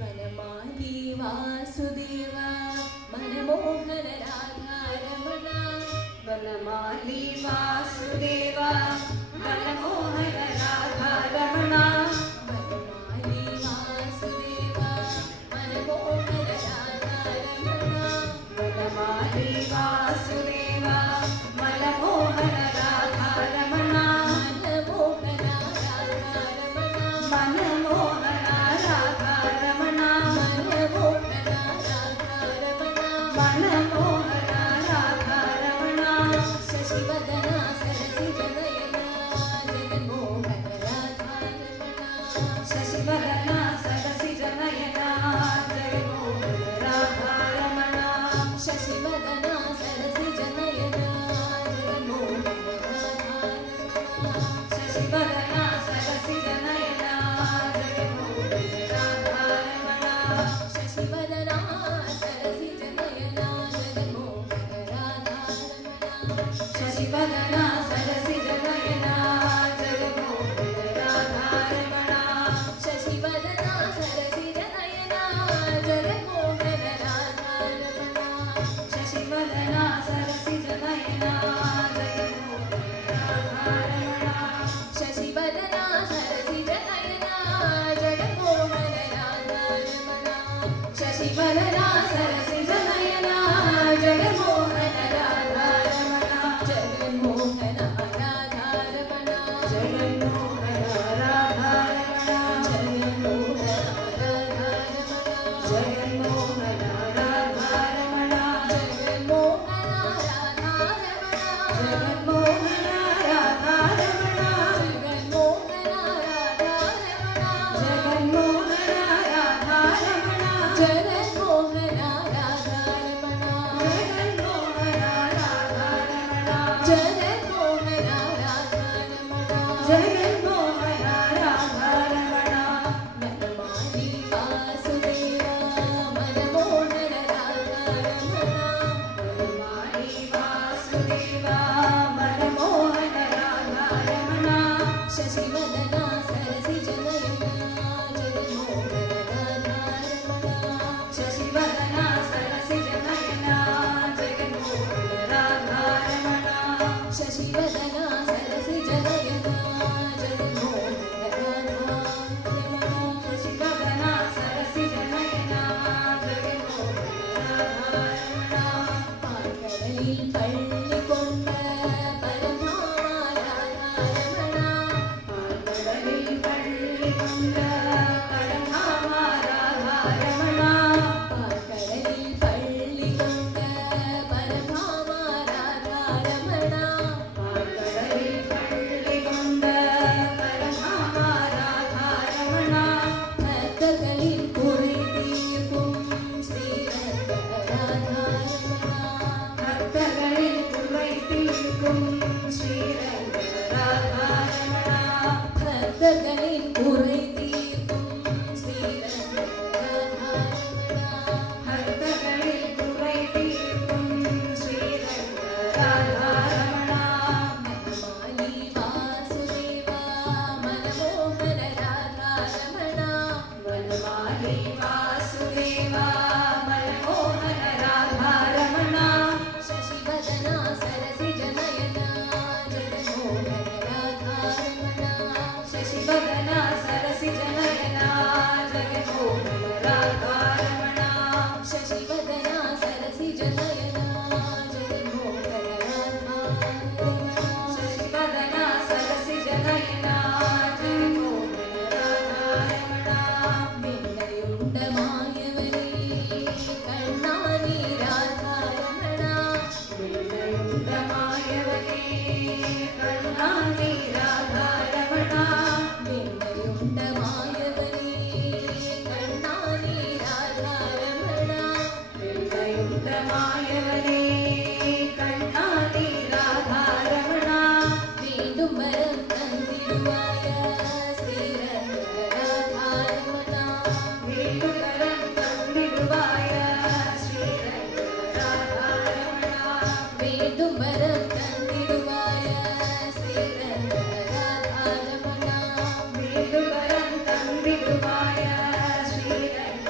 वनमाली वासुदेव मनमोहन राधारमण वनमाली वासुदेव मनमोहन राधारमण वनमाली वासुदेव मनमोहन राधारमण वनमाली वासुदेव मनमोहन राधारमण मनमोहन राधारमण मनमोहन राधारमण मनमोहन राधारमण मनमोहन राधारमण शशिवदना सरसिजनयना जगन्मोहन राधारमण शशिवदना सरसिजनयना जगन्मोहन राधारमण शशिवदना सरसिजनयना जगन्मोहन राधारमण शशिवदना सरसिजनयना जगन्मोहन राधारमण शशिवदना सरसिजनयना जगन्मोहन राधारमण शशिवदना सरसिजनयना जगन्मोहन राधारमण शशिवदना सरसिजनयना जगन्मोहन राधारमण शशिवदना सरसिजनयना जगन्मोहन राधारमण शशिवदना सरसिजनयना जगन्मोहन राधारमण शशिवदना सरसिजनयना जगन्मोहन राधारमण जगन्मोहन राधारमण जगन्मोहन राधारमण जगन्मोहन राधारमण जगन्मोहन राधारमण जगन्मोहन राधारमण जगन्मोहन राधारमण जगन्मोहन राधारमण जगन्मोहन राधारमण जगन्मोहन राधारमण जगन्मोहन राधारमण जगन्मोहन राधारमण जगन्मोहन राधारमण वनमाली वासुदेव मनमोहन राधारमण वनमाली वासुदेव मनमोहन राधारमण शशिवदना सरसिजनयना जगन्मोहन राधारमण शशिवदना सरसिजनयना जगन्मोहन राधारमण शशिवदना सरसिजनयना जगन्मोहन राधारमण शशिवदना सरसिजनयना जगन्मोहन राधारमण പാൽക്കടലിൽ പള്ളിക്കൊണ്ട പരമാരാധാരമണ പാൽക്കടലിൽ പള്ളിക്കൊണ്ട പരമാരാധാരമണ പാൽക്കടലിൽ പള്ളിക്കൊണ്ട പരമാരാധാരമണ പാൽക്കടലിൽ പള്ളിക്കൊണ്ട പരമാരാധാരമണ ഭക്തകളിൽ കുറി തീർക്കും ശ്രീരംഗരാധാരമണ ഭക്തകളിൽ കുറി തീർക്കും ശ്രീരംഗരാധാരമണ ഭക്തകളിൽ കുറി തീർക്കും ശ്രീരംഗരാധാരമണ ഭക്തകളിൽ കുറി തീർക്കും ശ്രീരംഗരാധാരമണ വനമാലി വാസുദേവ മനമോഹന രാധാരമണ വനമാലി വാസുദേവ മനമോഹന രാധാരമണ ശശിവദനാ സരസിജനയനാ ജഗന്മോഹന രാധാരമണ ശശിവദനാ സരസിജനയനാ ജഗന്മോഹന രാധാരമണ ശശിവദനാ സരസിജനയനാ ജഗന്മോഹന രാധാരമണ ശശിവദനാ സരസിജനയനാ ജഗന്മോഹന രാധാരമണ വെണ്ണയുണ്ടമായവനേ കണ്ണാനി രാധാരമണ വെണ്ണയുണ്ടമായവനേ കണ്ണാനി രാധാരമണ വെണ്ണയുണ്ടമായവനേ കണ്ണാനി രാധാരമണ വെണ്ണയുണ്ടമായവനേ കണ്ണാനി രാധാരമണ വീണ്ടും വരം തന്നിടുവായ ശ്രീരംഗരാധാരമണ വീണ്ടും വരം തന്നിടുവായ ശ്രീരംഗരാധാരമണ വീണ്ടും വരം തന്നിടുവായ ശ്രീരംഗരാധാരമണ വീണ്ടും വരം തന്നിടുവായ ശ്രീരംഗ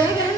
ജഗ